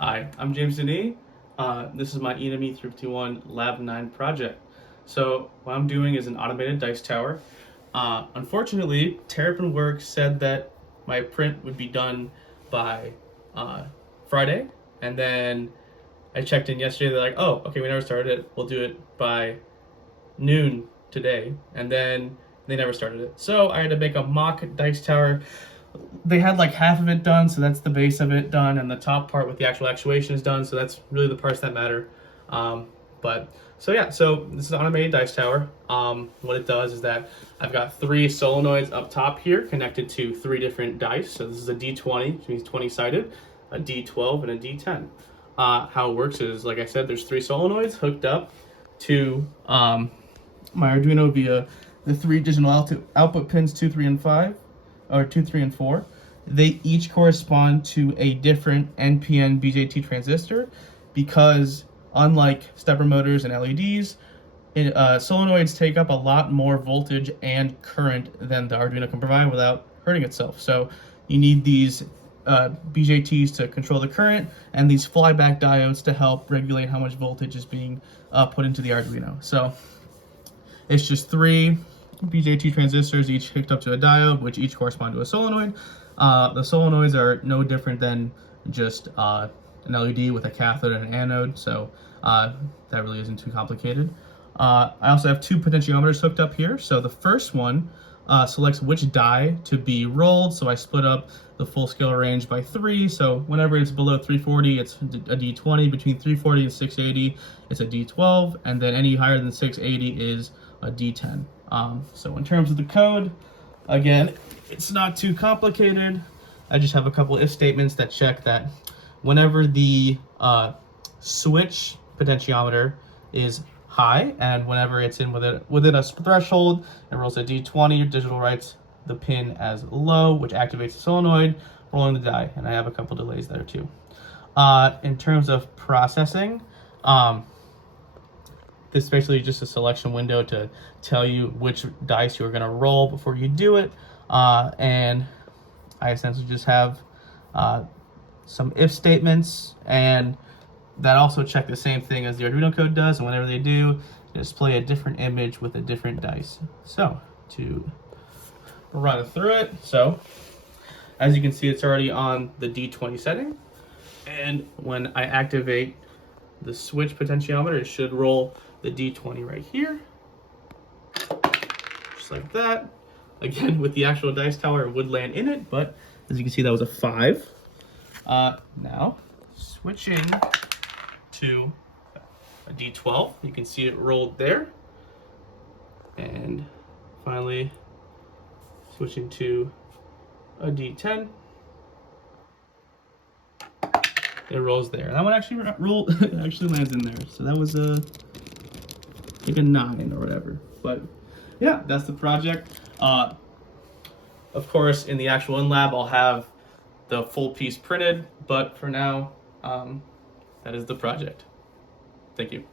Hi, I'm James Denis. This is my ENME 351 Lab 9 project. So what I'm doing is an automated dice tower. Unfortunately, Terrapin Works said that my print would be done by Friday, and then I checked in yesterday. They're like, "Oh, okay, we never started it. We'll do it by noon today," and then they never started it. So I had to make a mock dice tower. They had like half of it done, so that's the base of it done, and the top part with the actual actuation is done, so that's really the parts that matter. But so yeah, so this is an automated dice tower. What it does is that I've got 3 solenoids up top here connected to 3 different dice. So this is a D20, which means 20 sided, a D12, and a D10. How it works is, like I said, there's 3 solenoids hooked up to my Arduino via the 3 digital output pins 2, 3, and 5. Or 2, 3, and 4. They each correspond to a different NPN BJT transistor because, unlike stepper motors and LEDs, solenoids take up a lot more voltage and current than the Arduino can provide without hurting itself. So you need these BJTs to control the current and these flyback diodes to help regulate how much voltage is being put into the Arduino. So it's just 3 BJT transistors, each hooked up to a diode, which each correspond to a solenoid. The solenoids are no different than just an LED with a cathode and an anode, so that really isn't too complicated. I also have 2 potentiometers hooked up here. So the first one selects which die to be rolled, so I split up the full scale range by 3, so whenever it's below 340, it's a D20, between 340 and 680, it's a D12, and then any higher than 680 is a D10. So in terms of the code, again, it's not too complicated. I just have a couple if statements that check that whenever the switch potentiometer is high and whenever it's within a threshold, it rolls a D20, digital writes the pin as low, which activates the solenoid, rolling the die, and I have a couple delays there too. In terms of processing, this is basically just a selection window to tell you which dice you're going to roll before you do it. And I essentially just have some if statements, and that also check the same thing as the Arduino code does. And whenever they do, display a different image with a different dice. So to run through it, so as you can see, it's already on the D20 setting. And when I activate the switch potentiometer, it should roll the D20 right here, just like that. Again, with the actual dice tower, it would land in it, but as you can see, that was a 5. Now, switching to a D12, you can see it rolled there. And finally, switching to a D10, it rolls there. That one actually actually lands in there. So that was like a 9 or whatever. But yeah, that's the project. Of course, in the actual in-lab, I'll have the full piece printed, but for now, that is the project. Thank you.